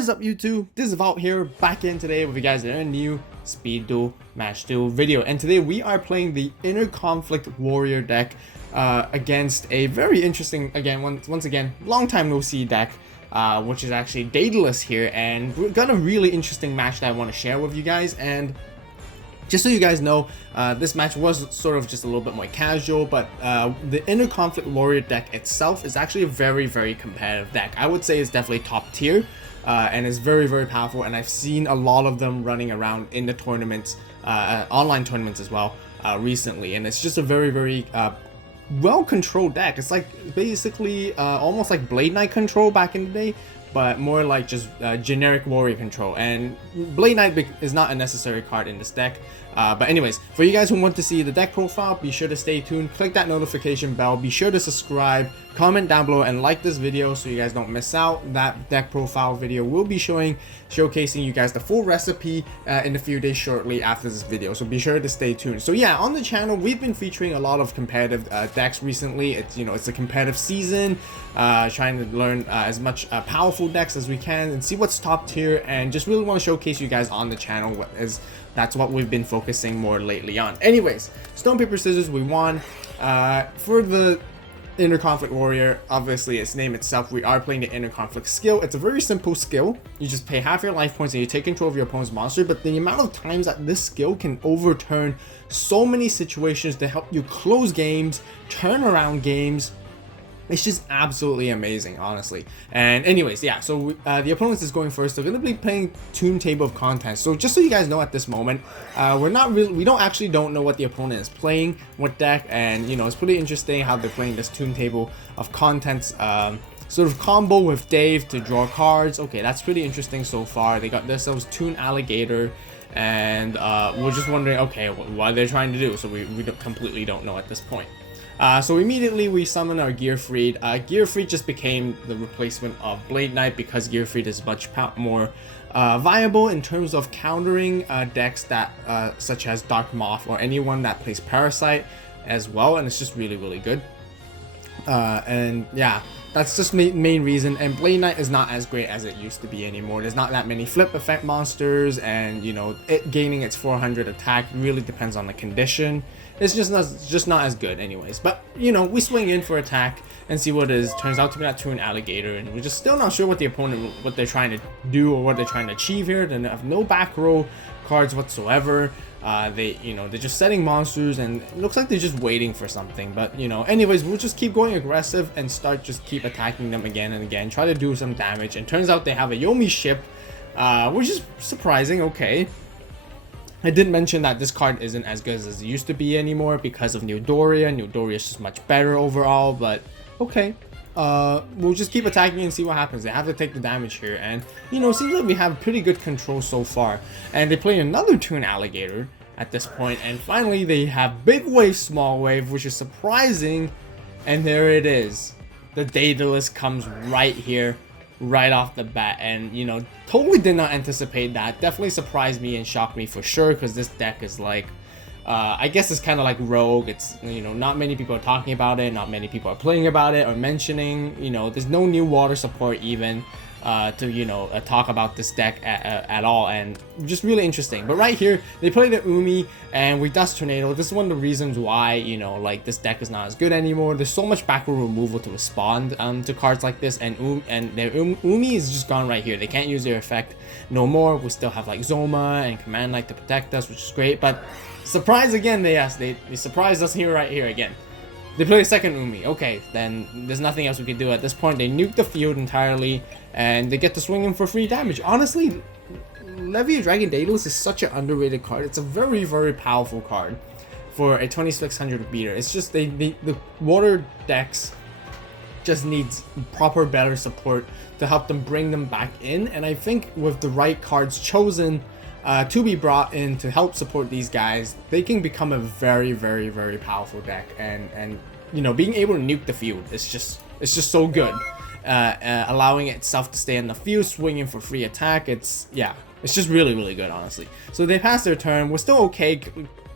is up, YouTube? This is AVAULT here, back in today with you guys in a new Speed Duel Match Duel video. And today we are playing the Inner Conflict Warrior deck against a very interesting, again, once again, long time no see deck, which is actually Daedalus here. And we've got a really interesting match that I want to share with you guys. And just so you guys know, this match was sort of just a little bit more casual, but the Inner Conflict Warrior deck itself is actually a very, very competitive deck. I would say it's definitely top tier, and it's very, very powerful, and I've seen a lot of them running around in the tournaments, online tournaments as well, recently, and it's just a very, very well-controlled deck. It's like basically almost like Blade Knight control back in the day, but more like just generic warrior control. And Blade Knight is not a necessary card in this deck. But anyways, for you guys who want to see the deck profile, be sure to stay tuned, click that notification bell, be sure to subscribe, comment down below, and like this video so you guys don't miss out. That deck profile video will be showcasing you guys the full recipe in a few days shortly after this video, so be sure to stay tuned. So yeah, on the channel we've been featuring a lot of competitive decks recently. It's a competitive season, trying to learn as much powerful decks as we can and see what's top tier, and just really want to showcase you guys on the channel. That's what we've been focusing more lately on. Anyways, stone paper scissors, we won. For the Inner Conflict Warrior, obviously its name itself, we are playing the Inner Conflict skill. It's a very simple skill. You just pay half your life points and you take control of your opponent's monster, but the amount of times that this skill can overturn so many situations to help you close games, turn around games, it's just absolutely amazing, honestly. And anyways, yeah, so the opponents is going first. They're going to be playing Toon Table of Contents. So just so you guys know, at this moment, we don't know what the opponent is playing, what deck, and it's pretty interesting how they're playing this Toon Table of Contents sort of combo with Dave to draw cards. Okay, that's pretty interesting so far. They got themselves Toon Alligator, and we're just wondering, okay, what they're trying to do. So we completely don't know at this point. So immediately we summon our Gearfried. Gearfried just became the replacement of Blade Knight because Gearfried is much more viable in terms of countering decks that such as Dark Moth or anyone that plays Parasite as well, and it's just really, really good. And yeah, that's just main reason. And Blade Knight is not as great as it used to be anymore. There's not that many flip effect monsters, and it gaining its 400 attack really depends on the condition. It's just not as good anyways. But we swing in for attack and see what it is. Turns out to be that Toon Alligator, and we're just still not sure what the opponent, what they're trying to do or what they're trying to achieve here. They have no back row cards whatsoever. They're just setting monsters, and it looks like they're just waiting for something. But anyways, we'll just keep going aggressive and keep attacking them again and again, try to do some damage. And turns out they have a Yomi ship, which is surprising. Okay, I did mention that this card isn't as good as it used to be anymore because of New Doria. New Doria is just much better overall, but okay. We'll just keep attacking and see what happens. They have to take the damage here, and seems like we have pretty good control so far. And they play another Toon Alligator at this point, and finally they have Big Wave, Small Wave, which is surprising. And there it is. The Daedalus comes right here, right off the bat, and totally did not anticipate that. Definitely surprised me and shocked me for sure, because this deck is like I guess it's kind of like Rogue. It's not many people are talking about it, not many people are playing about it or mentioning. There's no new water support even to talk about this deck at all, and just really interesting. But right here they play the Umi and we Dust Tornado. This is one of the reasons why like this deck is not as good anymore. There's so much backward removal to respond to cards like this, and their Umi is just gone right here. They can't use their effect no more. We still have like Zoma and Command Knight to protect us, which is great. But surprise again, they surprised us right here again. They play a second Umi. Okay, then there's nothing else we can do at this point. They nuke the field entirely, and they get to swing in for free damage. Honestly, Levy of Dragon Daedalus is such an underrated card. It's a very, very powerful card for a 2600 beater. It's just the water decks just needs proper, better support to help them bring them back in. And I think with the right cards chosen to be brought in to help support these guys, they can become a very, very, very powerful deck. And being able to nuke the field is just so good. Allowing itself to stay in the field, swinging for free attack. It's just really, really good, honestly. So they pass their turn. We're still okay.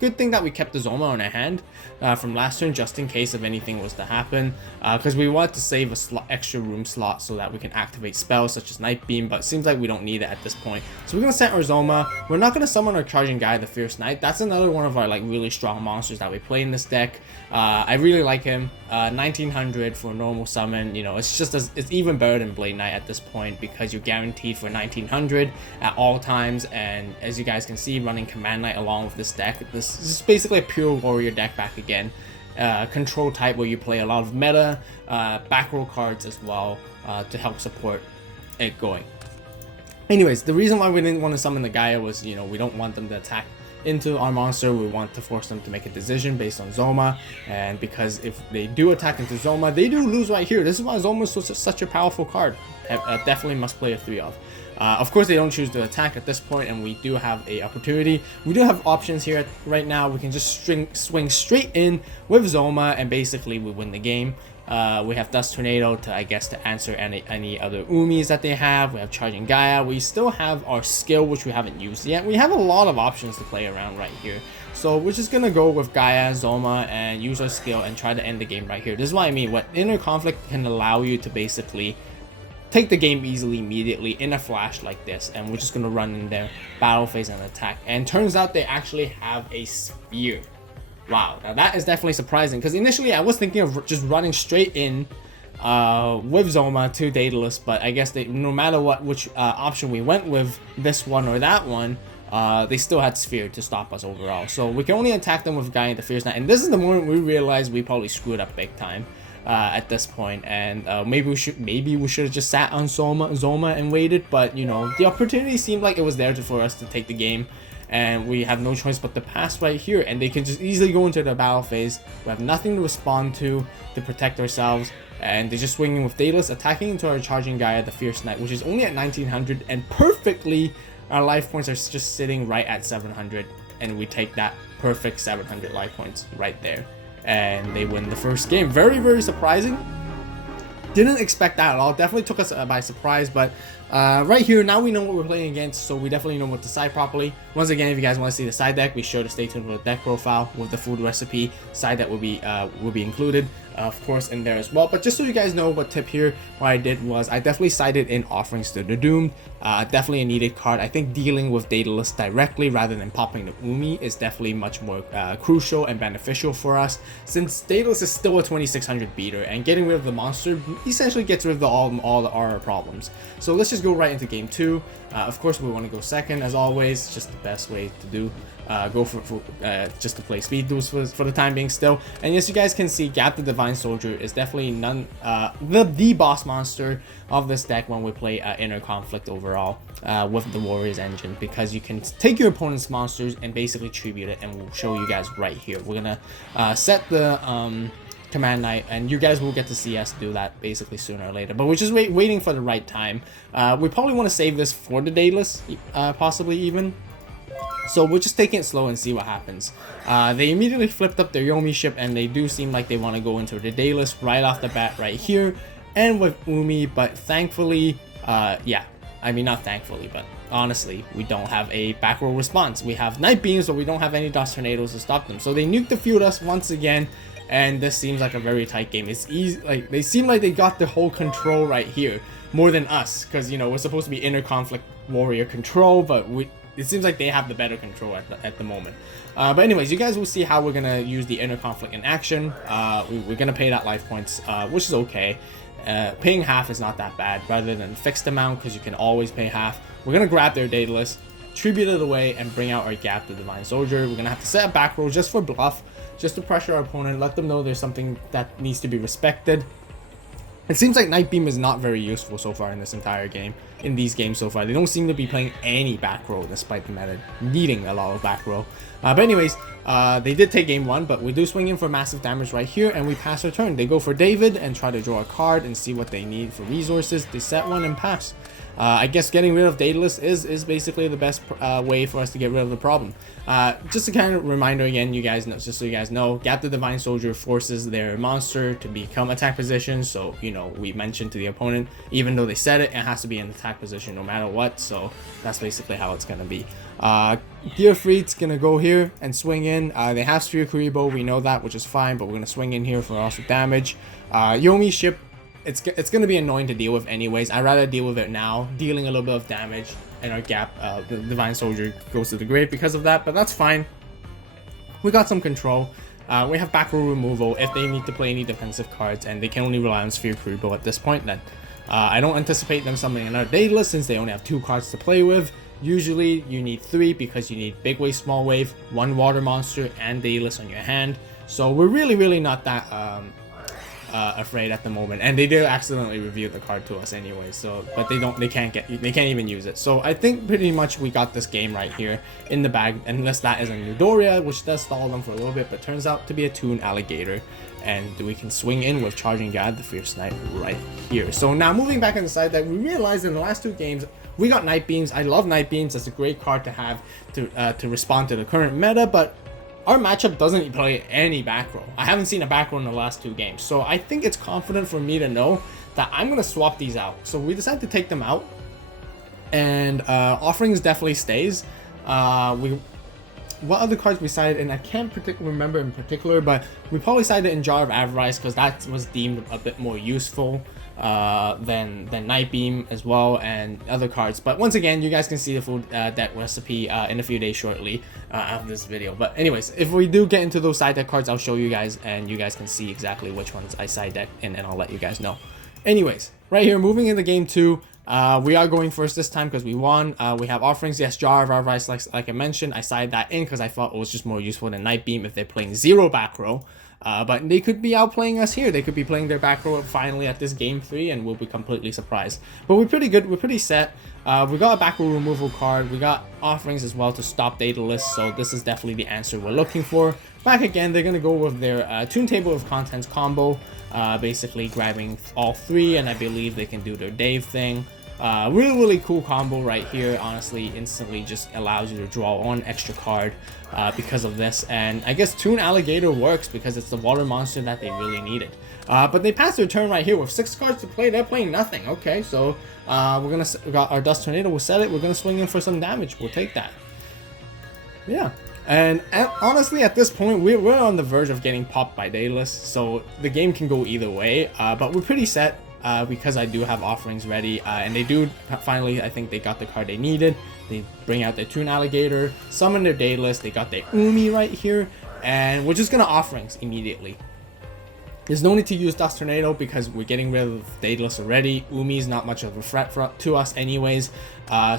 Good good thing that we kept the Zoma on our hand from last turn, just in case if anything was to happen, because we wanted to save a extra room slot so that we can activate spells such as Night Beam, but it seems like we don't need it at this point. So we're gonna set our Zoma. We're not gonna summon our Charging Guy, the Fierce Knight. That's another one of our like really strong monsters that we play in this deck. I really like him. 1900 for a normal summon, you know, it's even better than Blade Knight at this point, because you're guaranteed for 1900 at all times. And as you guys can see, running Command Knight along with this deck, this is basically a pure warrior deck back again. Control type where you play a lot of meta back row cards as well to help support it going. Anyways, the reason why we didn't want to summon the Gaia was, you know, we don't want them to attack into our monster. We want to force them to make a decision based on Zoma, and because if they do attack into Zoma, they do lose right here. This is why Zoma is such a powerful card. Definitely must play a 3 of. Of course, they don't choose to attack at this point, and we do have a opportunity. We do have options here right now. We can just swing straight in with Zoma, and basically we win the game. We have Dust Tornado to, I guess, to answer any other Umis that they have. We have Charging Gaia. We still have our skill, which we haven't used yet. We have a lot of options to play around right here. So we're just gonna go with Gaia, Zoma, and use our skill and try to end the game right here. This is what I mean. What Inner Conflict can allow you to basically take the game easily, immediately, in a flash like this. And we're just gonna run in there, battle phase, and attack. And turns out they actually have a Sphere. Wow, now that is definitely surprising, because initially I was thinking of just running straight in with Zoma to Daedalus, but I guess no matter which option we went with, this one or that one, they still had Sphere to stop us overall. So we can only attack them with Gaia and the Fierce Knight, and this is the moment we realized we probably screwed up big time at this point, and maybe we should have just sat on Zoma and waited, but you know, the opportunity seemed like it was there for us to take the game. And we have no choice but to pass right here, and they can just easily go into the battle phase. We have nothing to respond to protect ourselves, and they're just swinging with Daedalus, attacking into our Charging Gaia, the Fierce Knight, which is only at 1900, and perfectly our life points are just sitting right at 700, and we take that perfect 700 life points right there, and they win the first game. Very, very surprising. Didn't expect that at all. Definitely took us by surprise, but right here, now we know what we're playing against, so we definitely know what to side properly. Once again, if you guys want to see the side deck, be sure to stay tuned for the deck profile with the food recipe. Side deck will be included, of course, in there as well. But just so you guys know, what tip here, what I did was I definitely sided in Offerings to the Doomed. Definitely a needed card. I think dealing with Daedalus directly rather than popping the Umi is definitely much more crucial and beneficial for us, since Daedalus is still a 2600 beater, and getting rid of the monster essentially gets rid of all our problems. So let's just go right into game 2. Of course, we want to go second as always, just the best way to do. Go for just to play speed duels for the time being still. And as you guys can see, Gap the Divine Soldier is definitely the boss monster of this deck when we play Inner Conflict overall with the Warriors engine, because you can take your opponent's monsters and basically tribute it, and we'll show you guys right here. We're gonna set the Command Knight, and you guys will get to see us do that basically sooner or later, but we're just waiting for the right time. We probably want to save this for the Daedalus, possibly even. So we're just taking it slow and see what happens. They immediately flipped up their Yomi ship, and they do seem like they want to go into the Daedalus right off the bat right here, and with Umi, but thankfully, yeah, I mean, not thankfully, but honestly, we don't have a back row response. We have Night Beams, but we don't have any Dust Tornadoes to stop them. So they nuke defeat us once again, and this seems like a very tight game. It's easy, like they seem like they got the whole control right here more than us, because you know we're supposed to be Inner Conflict Warrior control, but it seems like they have the better control at the moment. But anyways, you guys will see how we're gonna use the Inner Conflict in action. We're gonna pay that life points, which is okay. Paying half is not that bad, rather than fixed amount, because you can always pay half. We're gonna grab their Daedalus, tribute it away, and bring out our Gap the Divine Soldier. We're gonna have to set a back row just for bluff, just to pressure our opponent, let them know there's something that needs to be respected. It seems like Night Beam is not very useful so far in this entire game. In these games so far, they don't seem to be playing any back row, despite the meta needing a lot of back row. But anyways, they did take game 1, but we do swing in for massive damage right here, and we pass our turn. They go for David and try to draw a card and see what they need for resources. They set one and pass. I guess getting rid of Daedalus is basically the best way for us to get rid of the problem. Just a kind of reminder again, you guys know, just so you guys know, Gap the Divine Soldier forces their monster to become attack position. So, you know, we mentioned to the opponent, even though they said it, it has to be in attack position no matter what. So that's basically how it's gonna be. Gear Freed's gonna go here and swing in. They have Sphere Kuribo, we know that, which is fine, but we're gonna swing in here for also damage. Yomi ship, it's gonna be annoying to deal with anyways. I'd rather deal with it now, dealing a little bit of damage, and our Gap, the Divine Soldier goes to the grave because of that, but that's fine. We got some control. We have back row removal if they need to play any defensive cards, and they can only rely on Sphere Kuribo at this point. Then I don't anticipate them summoning another Daedalus since they only have 2 cards to play with. Usually you need 3 because you need Big Wave, Small Wave, 1 Water Monster, and Daedalus on your hand. So we're really not that afraid at the moment, and they did accidentally reveal the card to us anyway. So, but they can't even use it. So I think pretty much we got this game right here in the bag, unless that is a Midoriya, which does stall them for a little bit, but turns out to be a Toon Alligator. And we can swing in with Charging God, the Fierce Knight, right here. So now moving back on the side, that we realized in the last 2 games we got Night Beams. I love Night Beams. That's a great card to have to respond to the current meta, but our matchup doesn't play any back row. I haven't seen a back row in the last 2 games, so I think it's confident for me to know that I'm gonna swap these out. So we decided to take them out, and Offerings definitely stays. What other cards we sided in? I can't remember in particular, but we probably sided in Jar of Avarice because that was deemed a bit more useful than Night Beam as well, and other cards. But once again, you guys can see the full deck recipe in a few days shortly after this video. But anyways, if we do get into those side deck cards, I'll show you guys, and you guys can see exactly which ones I side deck, and I'll let you guys know. Anyways, right here, moving into game 2. We are going first this time because we won. We have Offerings, yes, Jar of Avarice, like I mentioned. I sided that in because I thought it was just more useful than Night Beam if they're playing 0 back row. But they could be outplaying us here. They could be playing their back row finally at this game 3, and we'll be completely surprised. But we're pretty good. We're pretty set. We got a back row removal card. We got Offerings as well to stop Daedalus. So this is definitely the answer we're looking for. Back again, they're going to go with their Toon Table of Contents combo. Basically grabbing all 3, and I believe they can do their Dave thing. Really cool combo right here. Honestly, instantly just allows you to draw one extra card because of this, and I guess Toon Alligator works because it's the water monster that they really needed. But they passed their turn right here with 6 cards to play. They're playing nothing. Okay, so we got our Dust Tornado. We'll set it. We're gonna swing in for some damage. We'll take that. Yeah. And honestly, at this point, we're on the verge of getting popped by Daedalus, so the game can go either way. But we're pretty set. Because I do have Offerings ready, and they do finally, I think they got the card they needed. They bring out their Toon Alligator, summon their Daedalus, they got their Umi right here, and we're just gonna Offerings immediately. There's no need to use Dust Tornado because we're getting rid of Daedalus already. Umi is not much of a threat to us anyways,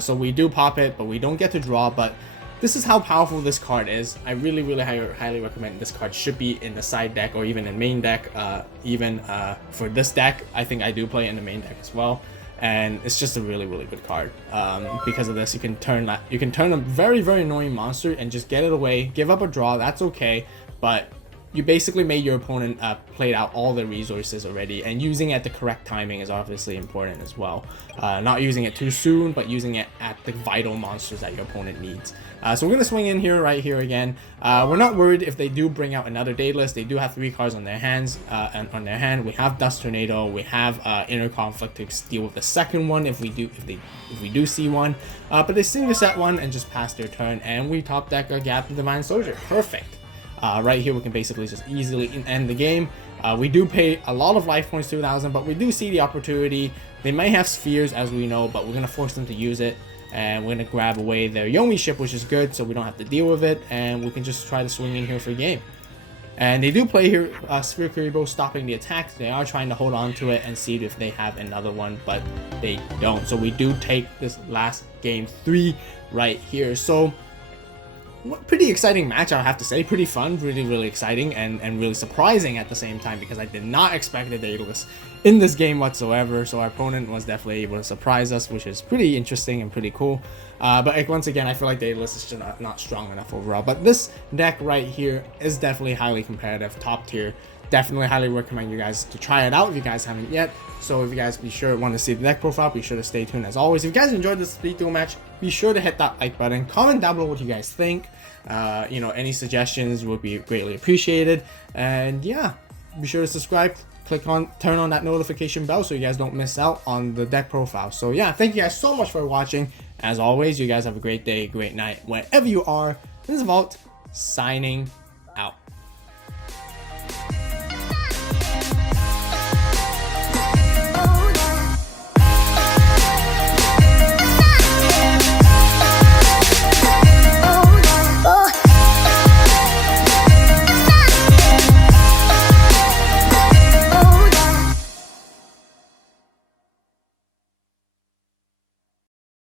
so we do pop it, but we don't get to draw. But this is how powerful this card is. I really highly recommend this card should be in the side deck or even in main deck. Even for this deck, I think I do play it in the main deck as well. And it's just a really good card. Because of this, you can turn a very annoying monster and just get it away, give up a draw. That's okay, but you basically made your opponent played out all their resources already, and using it at the correct timing is obviously important as well. Not using it too soon, but using it at the vital monsters that your opponent needs. So we're going to swing in here right here again. We're not worried if they do bring out another Daedalus. They do have 3 cards on their hands, and on their hand we have Dust Tornado, we have Inner Conflict to deal with the second one if we do see one. But they seem to set one and just pass their turn, and we top deck a Gap the Divine Soldier. Perfect. Right here we can basically just easily end the game. We do pay a lot of life points, 2,000, but we do see the opportunity. They might have spheres, as we know, but we're going to force them to use it, and we're going to grab away their Yomi ship, which is good, so we don't have to deal with it, and we can just try to swing in here for a game. And they do play here Sphere Kuribo, stopping the attack. They are trying to hold on to it and see if they have another one, but they don't. So we do take this last game 3 right here. So pretty exciting match, I have to say. Pretty fun, really exciting, and really surprising at the same time, because I did not expect the Daedalus in this game whatsoever. So our opponent was definitely able to surprise us, which is pretty interesting and pretty cool. But like, once again, I feel like Daedalus is just not strong enough overall. But this deck right here is definitely highly competitive, top tier definitely highly recommend you guys to try it out if you guys haven't yet. So if you guys want to see the deck profile, be sure to stay tuned as always. If you guys enjoyed this speed duel match, be sure to hit that like button. Comment down below what you guys think. You know, any suggestions would be greatly appreciated. And yeah, be sure to subscribe. Turn on that notification bell so you guys don't miss out on the deck profile. So yeah, thank you guys so much for watching. As always, you guys have a great day, great night, wherever you are. This is AVAULT signing out.